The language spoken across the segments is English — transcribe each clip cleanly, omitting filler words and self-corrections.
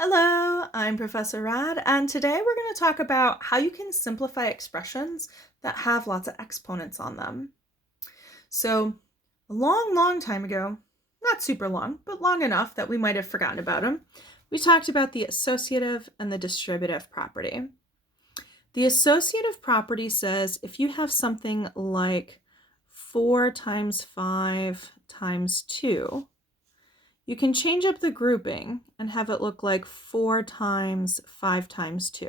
Hello, I'm Professor Rad, and today we're going to talk about how you can simplify expressions that have lots of exponents on them. So, a long time ago, not super long, but long enough that we might have forgotten about them, we talked about the associative and the distributive property. The associative property says if you have something like 4 times 5 times 2, you can change up the grouping and have it look like 4 times 5 times 2.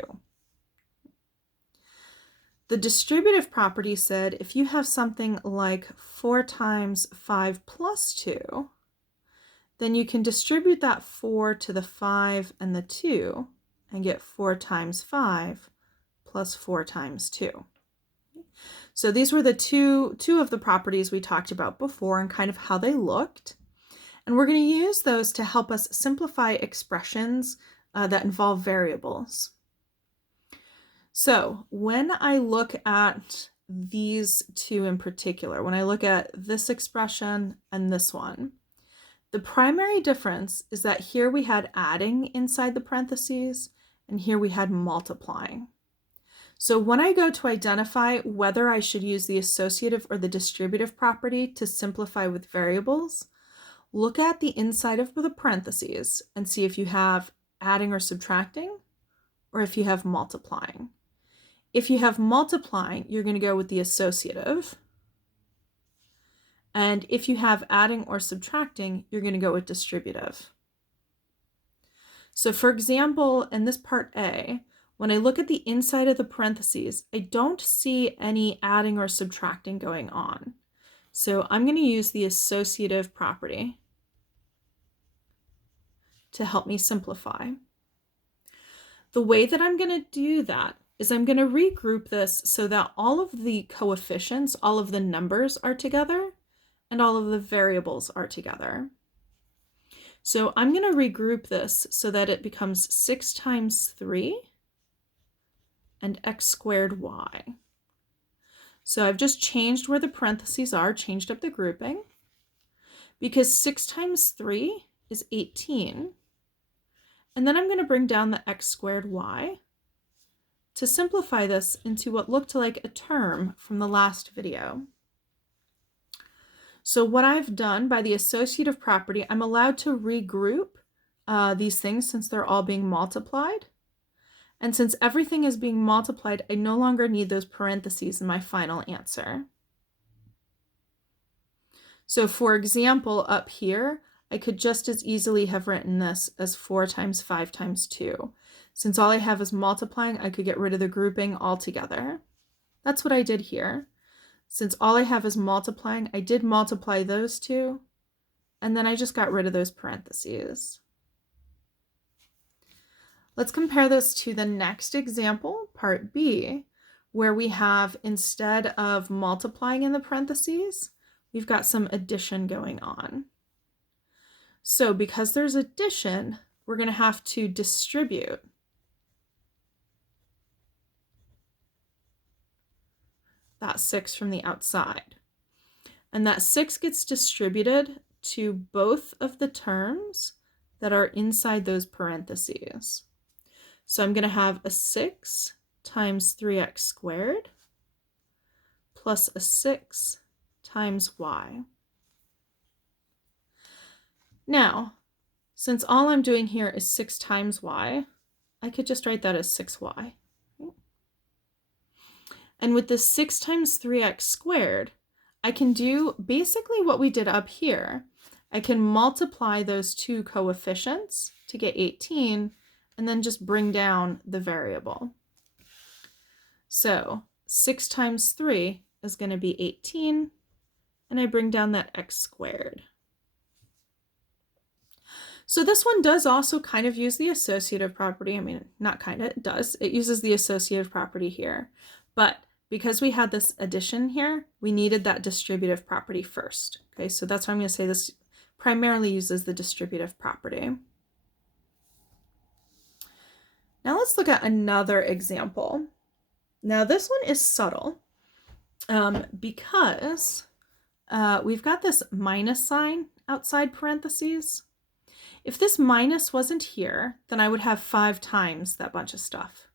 The distributive property said if you have something like 4 times 5 plus 2, then you can distribute that 4 to the 5 and the 2 and get 4 times 5 plus 4 times 2. So these were the two of the properties we talked about before and kind of how they looked. And we're going to use those to help us simplify expressions that involve variables. So when I look at these two in particular, when I look at this expression and this one, the primary difference is that here we had adding inside the parentheses and here we had multiplying. So when I go to identify whether I should use the associative or the distributive property to simplify with variables, look at the inside of the parentheses and see if you have adding or subtracting, or if you have multiplying. If you have multiplying, you're going to go with the associative. And if you have adding or subtracting, you're going to go with distributive. So for example, in this part A, when I look at the inside of the parentheses, I don't see any adding or subtracting going on. So I'm going to use the associative property to help me simplify. The way that I'm going to do that is I'm going to regroup this so that all of the coefficients, all of the numbers are together, and all of the variables are together. So I'm going to regroup this so that it becomes 6 times 3 and x squared y. So I've just changed where the parentheses are, changed up the grouping, because 6 times 3 is 18. And then I'm going to bring down the x squared y to simplify this into what looked like a term from the last video. So what I've done by the associative property, I'm allowed to regroup these things since they're all being multiplied. And since everything is being multiplied, I no longer need those parentheses in my final answer. So for example, up here, I could just as easily have written this as 4 times 5 times 2. Since all I have is multiplying, I could get rid of the grouping altogether. That's what I did here. Since all I have is multiplying, I did multiply those two, and then I just got rid of those parentheses. Let's compare this to the next example, part B, where we have, instead of multiplying in the parentheses, we've got some addition going on. So because there's addition, we're going to have to distribute that 6 from the outside. And that 6 gets distributed to both of the terms that are inside those parentheses. So I'm going to have a 6 times 3x squared plus a 6 times y. Now, since all I'm doing here is 6 times y, I could just write that as 6y. And with this 6 times 3x squared, I can do basically what we did up here. I can multiply those two coefficients to get 18, and then just bring down the variable. So 6 times 3 is going to be 18, and I bring down that x squared. So this one does also kind of use the associative property. I mean, not kind of, it does. It uses the associative property here. But because we had this addition here, we needed that distributive property first. Okay, so that's why I'm going to say this primarily uses the distributive property. Now let's look at another example. Now this one is subtle because we've got this minus sign outside parentheses. If this minus wasn't here, then I would have 5 times that bunch of stuff.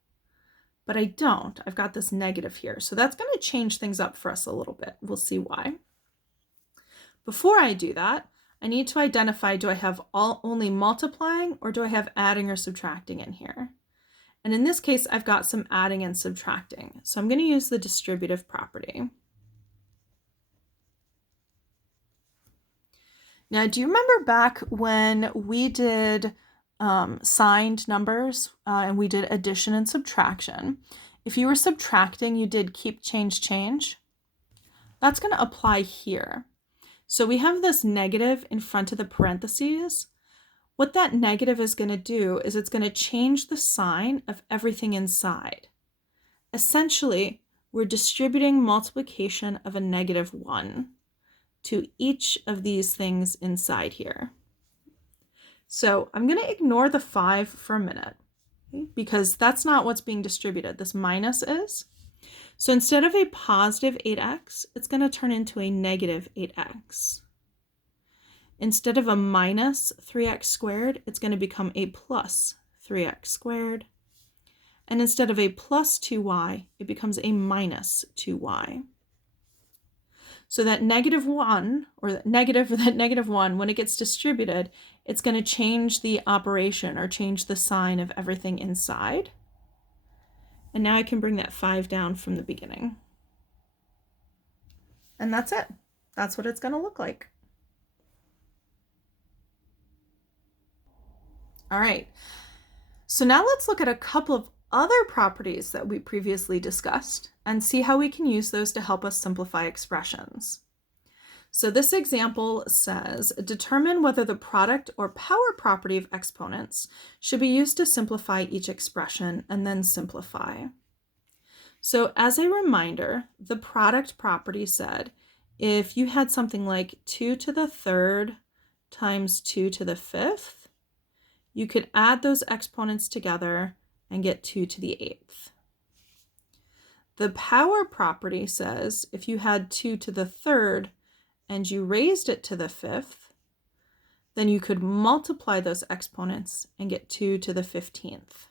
But I don't. I've got this negative here. So that's going to change things up for us a little bit. We'll see why. Before I do that, I need to identify, do I have only multiplying or do I have adding or subtracting in here? And in this case, I've got some adding and subtracting. So I'm going to use the distributive property. Now, do you remember back when we did signed numbers and we did addition and subtraction? If you were subtracting, you did keep, change, change. That's going to apply here. So we have this negative in front of the parentheses. What that negative is going to do is it's going to change the sign of everything inside. Essentially, we're distributing multiplication of a -1 to each of these things inside here. So I'm going to ignore the 5 for a minute because that's not what's being distributed. This minus is. So instead of a positive 8x, it's going to turn into a negative 8x. Instead of a minus 3x squared, it's going to become a plus 3x squared. And instead of a plus 2y, it becomes a minus 2y. So that -1, or that -1, when it gets distributed, it's going to change the operation or change the sign of everything inside. And now I can bring that 5 down from the beginning. And that's it. That's what it's going to look like. All right. So now let's look at a couple of other properties that we previously discussed and see how we can use those to help us simplify expressions. So this example says, determine whether the product or power property of exponents should be used to simplify each expression and then simplify. So as a reminder, the product property said, if you had something like 2 to the 3rd times 2 to the 5th, you could add those exponents together and get 2 to the 8th. The power property says if you had 2 to the 3rd and you raised it to the 5th, then you could multiply those exponents and get 2 to the 15th.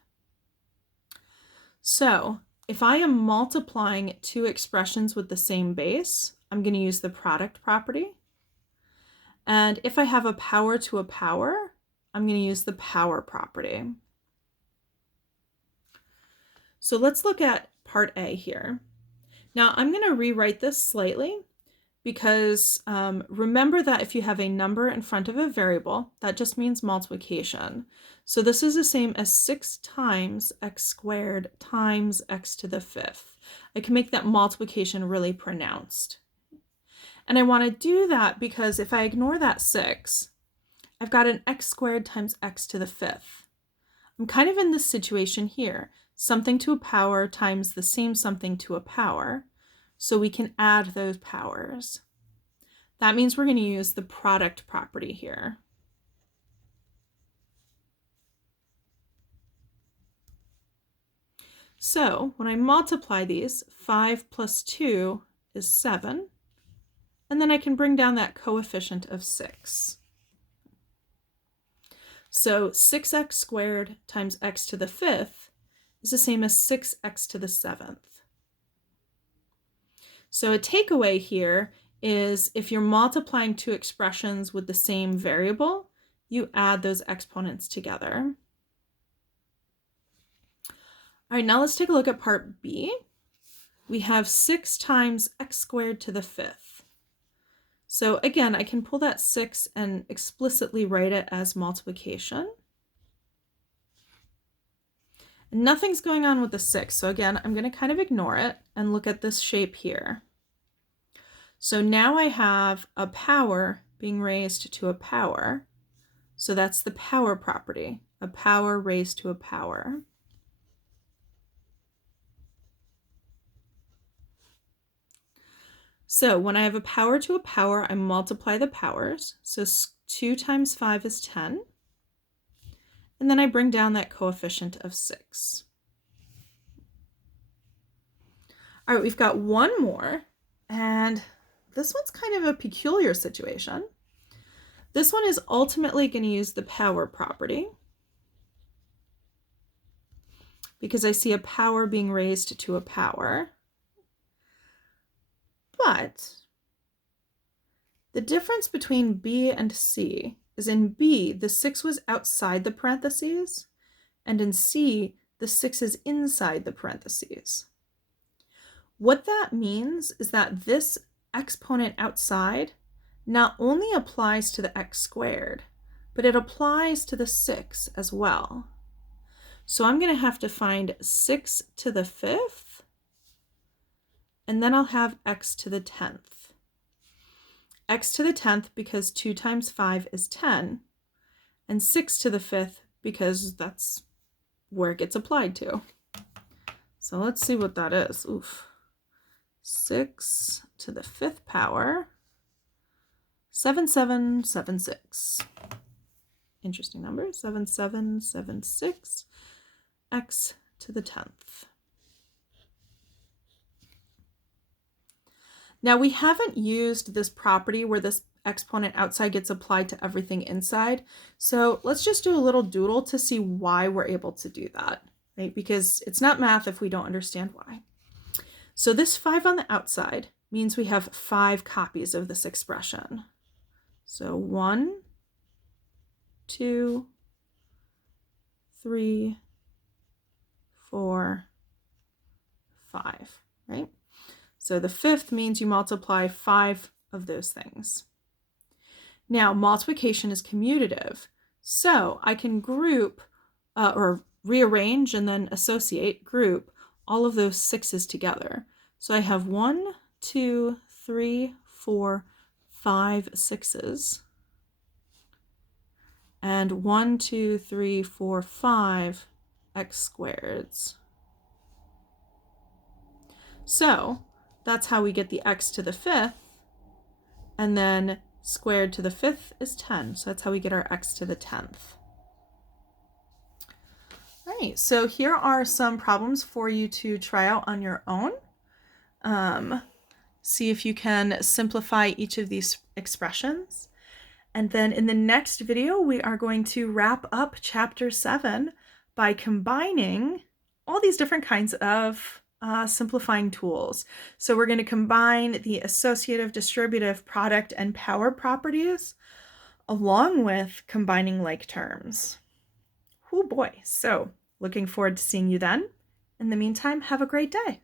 So if I am multiplying two expressions with the same base, I'm going to use the product property. And if I have a power to a power, I'm going to use the power property. So let's look at part A here. Now I'm going to rewrite this slightly because remember that if you have a number in front of a variable, that just means multiplication. So this is the same as 6 times x squared times x to the 5th. I can make that multiplication really pronounced. And I want to do that because if I ignore that 6, I've got an x squared times x to the 5th. I'm kind of in this situation here. Something to a power times the same something to a power. So we can add those powers. That means we're going to use the product property here. So when I multiply these, 5 plus 2 is 7. And then I can bring down that coefficient of 6. So 6x squared times x to the 5th is the same as 6x to the 7th. So a takeaway here is if you're multiplying two expressions with the same variable, you add those exponents together. All right, now let's take a look at part B. We have 6 times x squared to the 5th. So again, I can pull that 6 and explicitly write it as multiplication. And nothing's going on with the 6, so again, I'm going to kind of ignore it and look at this shape here. So now I have a power being raised to a power. So that's the power property, a power raised to a power. So when I have a power to a power, I multiply the powers. So 2 times 5 is 10. And then I bring down that coefficient of 6. All right, we've got one more, and this one's kind of a peculiar situation. This one is ultimately going to use the power property because I see a power being raised to a power. But the difference between B and C is in B, the 6 was outside the parentheses, and in C, the 6 is inside the parentheses. What that means is that this exponent outside not only applies to the x squared, but it applies to the 6 as well. So I'm going to have to find 6 to the 5th, and then I'll have x to the 10th. X to the 10th because 2 times 5 is 10, and 6 to the 5th because that's where it gets applied to. So let's see what that is. Oof. 6 to the 5th power, 7776. Interesting number, 7776, x to the 10th. Now we haven't used this property where this exponent outside gets applied to everything inside. So let's just do a little doodle to see why we're able to do that, right? Because it's not math if we don't understand why. So this 5 on the outside means we have 5 copies of this expression. So 1, 2, 3, 4, 5, right? So the 5th means you multiply 5 of those things. Now, multiplication is commutative, so I can group or rearrange and then associate, group all of those 6's together. So I have 1, 2, 3, 4, 5 6's, and 1, 2, 3, 4, 5 x squareds. So that's how we get the x to the 5th, and then squared to the 5th is 10. So that's how we get our x to the 10th. All right, so here are some problems for you to try out on your own. See if you can simplify each of these expressions. And then in the next video, we are going to wrap up chapter 7 by combining all these different kinds of simplifying tools. So we're going to combine the associative, distributive, product, and power properties along with combining like terms. Oh boy. So looking forward to seeing you then. In the meantime, have a great day.